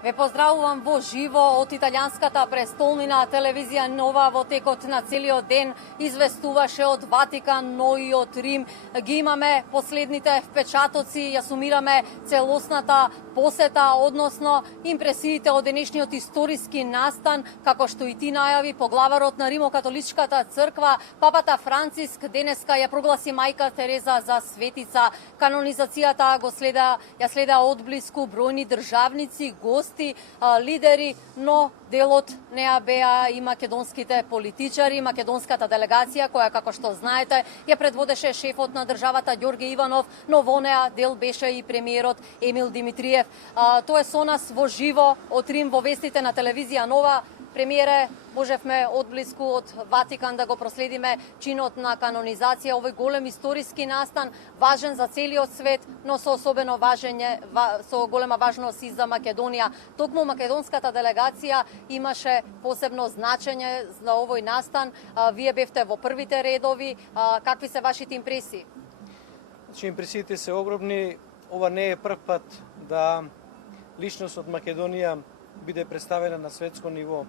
Ве поздравувам во живо од италијанската престолнина. Телевизија Нова во текот на целиот ден известуваше од Ватикан, но и од Рим. Ги имаме последните впечатоци, ја сумираме целосната посета, односно импресиите од денешниот историски настан, како што и ти најави поглаварот на Римо-католичката црква, папата Франциск денеска ја прогласи мајка Тереза за светица. Канонизацијата ја следа одблиску бројни државници, гости, лидери, но делот неа беа и македонските политичари, македонската делегација, која, како што знаете, ја предводеше шефот на државата Ѓорге Иванов, но во неа дел беше и премиерот Емил Димитриев. Тоа е со нас во живо од Рим во вестите на телевизија Нова. Премиере, можевме одблиску од Ватикан да го проследиме чинот на канонизација, овој голем историски настан, важен за целиот свет, но со особено со голема важност и за Македонија. Токму македонската делегација имаше посебно значење за овој настан. Вие бевте во првите редови. Какви се вашите импресии? Импресиите се огромни. Ова не е прв пат да личност од Македонија биде представена на светско ниво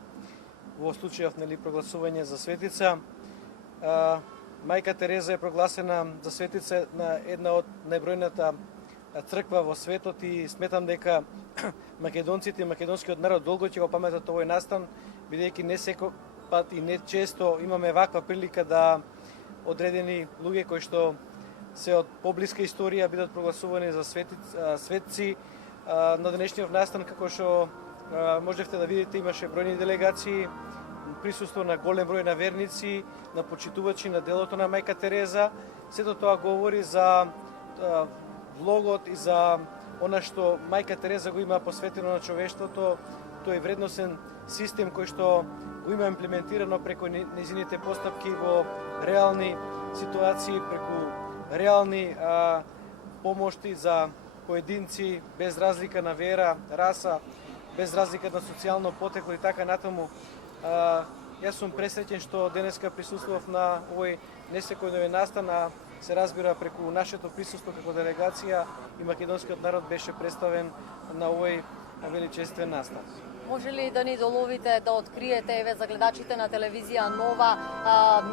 во случајов прогласување за светица. Мајка Тереза е прогласена за светица на една од најбројната црква во светот и сметам дека македонците и македонскиот народ долго ќе го паметат овој настан, бидејќи не секој пат и не често имаме ваква прилика да одредени луѓе кои што се од поблиска историја бидат прогласувани за светци. На денешниот настан, како што можевте да видите, имаше бројни делегации, присуство на голем број на верници, на почитувачи на делото на мајка Тереза. Сето тоа говори за влогот и за она што мајка Тереза го има посветено на човештвото, тој вредносен систем кој што го има имплементирано преку незините постапки во реални ситуации, преку реални помошти за поединци без разлика на вера, раса, без разлика на социјално потекло и така натаму. Јас сум пресреќен што денеска присуствував на овој несекојдневен настан, се разбира преку нашето присуство како делегација и македонскиот народ беше представен на овој величествен настан. Може ли да ни доловите, да откриете, еве, за гледачите на телевизија Нова,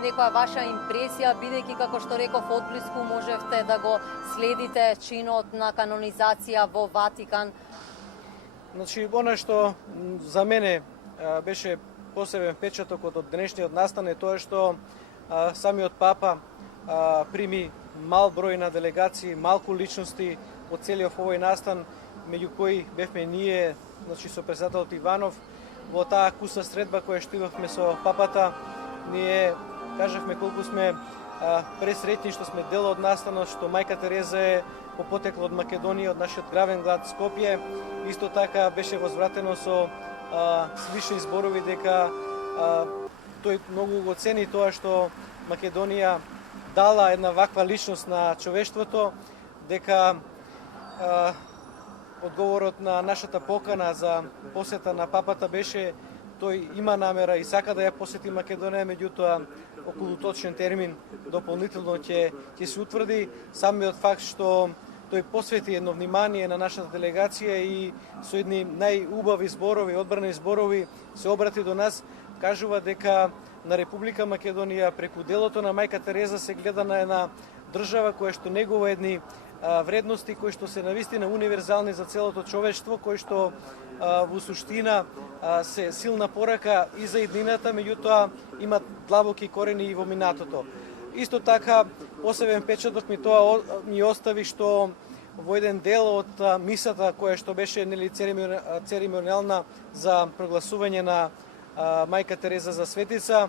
некоја ваша импресија, бидејќи, како што реков, одблиску можевте да го следите чинот на канонизација во Ватикан? Значи, она што за мене беше посебен впечаток од денешниот настан е тоа што самиот папа прими мал број на делегации, малку личности од целиот овој настан, меѓу кои бевме ние, значи со председателот Иванов. Во таа куса средба која што имавме со папата, ние кажавме колку сме пресреќни што сме дел од настанот, што мајка Тереза е по потекло од Македонија, од нашиот гравен град Скопје. Исто така беше возвратено со слични зборови дека тој многу го цени тоа што Македонија дала една ваква личност на човештвото, дека одговорот на нашата покана за посета на папата беше тој има намера и сака да ја посети Македонија, меѓутоа околу точен термин дополнително ќе се утврди. Самиот факт што тој посвети едно внимание на нашата делегација и со едни најубави зборови, одбрани зборови се обрати до нас, кажува дека на Република Македонија преку делото на мајка Тереза се гледа на една држава која што негува едни вредности кои што се навистина универзални за целото човештво, кои што во суштина се силна порака и за иднината, меѓутоа имат длабоки корени и во минатото. Исто така, посебен печаток ми тоа ни остави што во еден дел од мисата која што беше церемонијална за прогласување на мајка Тереза за светица,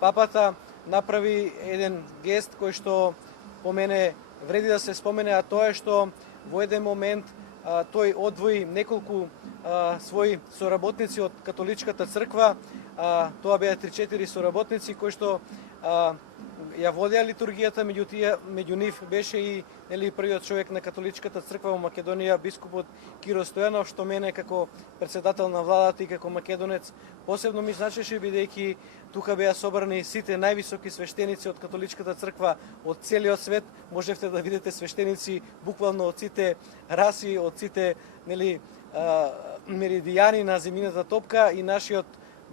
папата направи еден гест кој што по мене вреди да се спомене, а тоа е што во еден момент тој одвои неколку своји соработници од католичката црква. Тоа беа 3-4 соработници кои што ја водеа литургијата, меѓу нив беше и првиот човек на католичката црква во Македонија, бискупот Киро Стојанов, што мене како председател на владата и како македонец посебно ми значеше, бидејќи тука беа собрани сите највисоки свештеници од католичката црква од целиот свет. Можевте да видите свештеници буквално од сите раси, од сите меридијани на земјината топка и нашиот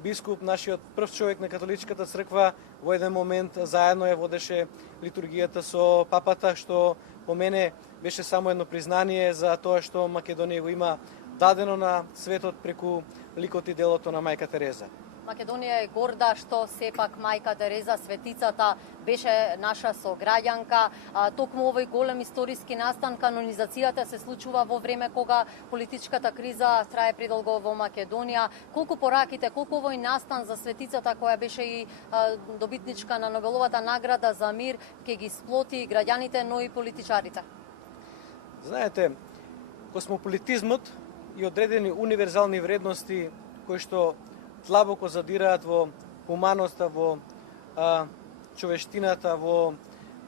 бискуп, нашиот прв човек на католичката црква во еден момент заедно ја водеше литургијата со папата, што по мене беше само едно признание за тоа што Македонија го има дадено на светот преку ликот и делото на мајка Тереза. Македонија е горда што сепак мајка Тереза светицата беше наша сограѓанка. Токму овој голем историски настан, канонизацијата се случува во време кога политичката криза трае предолго во Македонија. Колку пораките, колку овој настан за светицата која беше и добитничка на Нобеловата награда за мир ќе ги сплоти граѓаните, но и политичарите? Знаете, космополитизмот и одредени универзални вредности кои што длабоко задираат во хуманоста, во човештината, во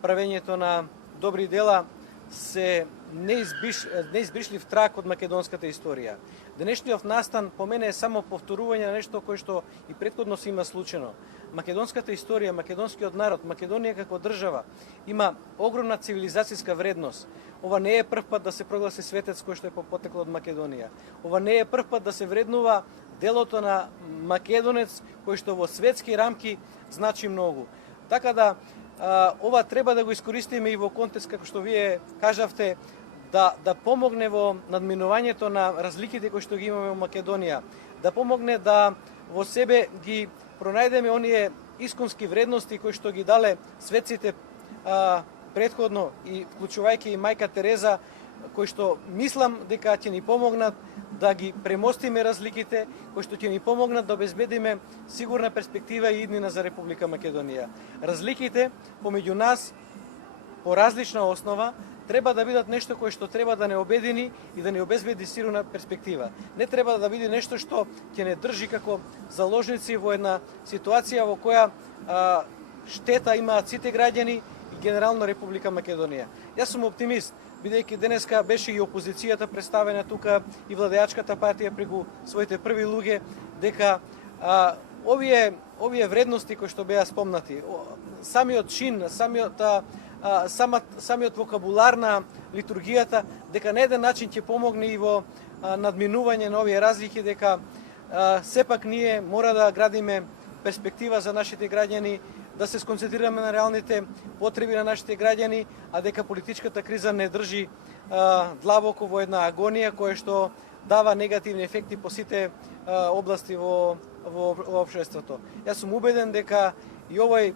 правењето на добри дела, се неизбришлив трак од македонската историја. Денешниот настан по мене е само повторување на нешто кое што и претходно се има случено. Македонската историја, македонскиот народ, Македонија како држава има огромна цивилизацијска вредност. Ова не е прв пат да се прогласи светец кој што е потекло од Македонија. Ова не е прв пат да се вреднува делото на македонец кој што во светски рамки значи многу. Така да ова треба да го искористиме и во контекст како што вие кажавте, да помогне во надминувањето на разликите кои што ги имаме во Македонија, да помогне да во себе ги пронајдеме оние исконски вредности кои што ги дале светците претходно и вклучувајќи и мајка Тереза, кои што мислам дека ќе ни помогнат да ги премостиме разликите, кои што ќе ни помогнат да обезбедиме сигурна перспектива и иднина за Република Македонија. Разликите помеѓу нас по различна основа треба да бидат нешто кое што треба да не обедини и да не обезбеди сигурна перспектива. Не треба да биде нешто што ќе не држи како заложници во една ситуација во која штета имаат сите граѓани и генерално Република Македонија. Јас сум оптимист, бидејќи денеска беше и опозицијата представена тука и владеачката партија преку своите први луѓе, дека овие вредности кои што беа спомнати, самиот чин, самиот вокабулар на литургијата, дека на еден начин ќе помогне и во надминување на овие разлики, дека сепак ние мора да градиме перспектива за нашите граѓани, да се сконцентрираме на реалните потреби на нашите граѓани, а дека политичката криза не држи длабоко во една агонија која што дава негативни ефекти по сите области во општеството. Јас сум убеден дека и овој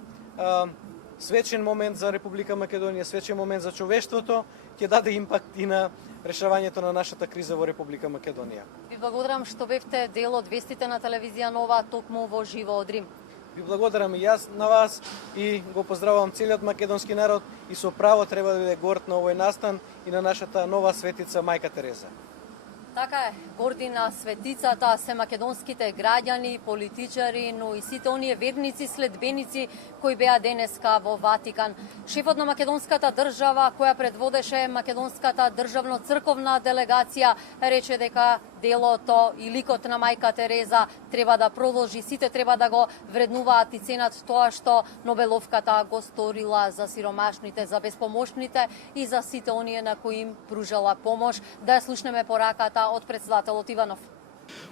свечен момент за Република Македонија, свечен момент за човештвото, ќе даде импакт и на решавањето на нашата криза во Република Македонија. Ви благодарам што бевте дел од вестите на телевизија Нова токму во живо од Рим. Ви благодарам и јас на вас и го поздравувам целиот македонски народ и со право треба да биде горд на овој настан и на нашата нова светица мајка Тереза. Така е, горди на светицата се македонските граѓани, политичари, но и сите оние верници, следбеници кои беа денеска во Ватикан. Шефот на македонската држава, која предводеше македонската државно-црковна делегација, рече дека делото и ликот на мајка Тереза треба да продолжи, сите треба да го вреднуваат и ценат тоа што Нобеловката го сторила за сиромашните, за безпомошните и за сите оние на кои им пружала помош. Да ја слушнеме пораката од председателот Иванов.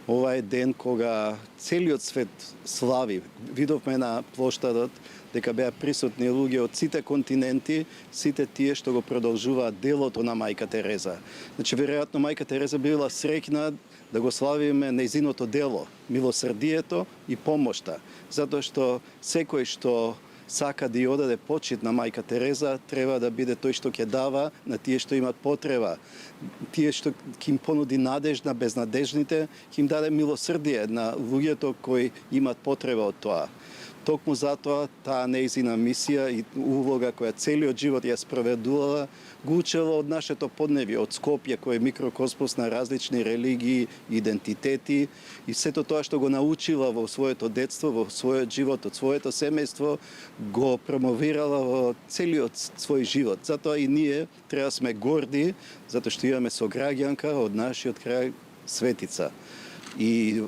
Ова е ден кога целиот свет слави. Видовме на плоштадот дека беа присутни луѓе од сите континенти, сите тие што го продолжуваат делото на мајка Тереза. Значи, веројатно мајка Тереза била среќна да го славиме нејзиното дело, милосрдието и помошта, затоа што секој што сака да ја одаде почит на мајка Тереза, треба да биде тој што ќе дава на тие што имат потреба. Тие што ќе им понуди надеж на безнадежните, ќе им даде милосрдие на луѓето кои имат потреба од тоа. Токму затоа таа нејзина мисија и улога која целиот живот ја спроведувала, го учела од нашето подневје, од Скопје, кој е микрокосмос на различни религии, идентитети и сето тоа што го научила во своето детство, во својот живот, од своето семејство, го промовирала во целиот свој живот. Затоа и ние треба сме горди, затоа што имаме сограѓанка од нашиот крај светица. И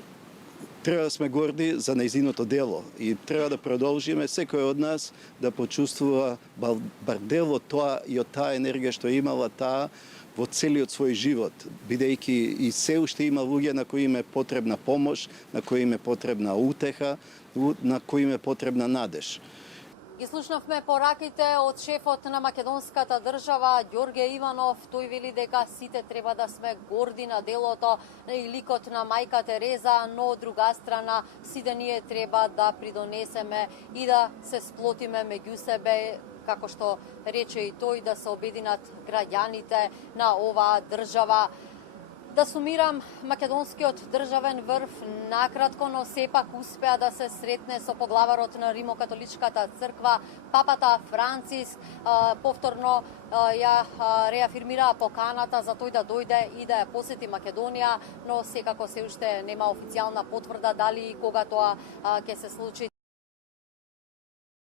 треба да сме горди за нејзиното дело и треба да продолжиме секој од нас да почувствува бар дел од тоа и од таа енергија што имала таа во целиот свој живот, бидејќи и се уште има луѓе на кои им е потребна помош, на кои им е потребна утеха, на кои им е потребна надеж. Ги слушнавме пораките од шефот на македонската држава, Ѓорге Иванов. Тој вели дека сите треба да сме горди на делото и ликот на мајка Тереза, но од друга страна сите ние треба да придонесеме и да се сплотиме меѓу себе, како што рече и тој, да се обединат граѓаните на оваа држава. Да сумирам, македонскиот државен врв накратко, но сепак успеа да се сретне со поглаварот на Римокатоличката црква, папата Франциск. Повторно ја реафирмираа поканата за тој да дојде и да ја посети Македонија, но секако се уште нема официјална потврда дали и кога тоа ќе се случи.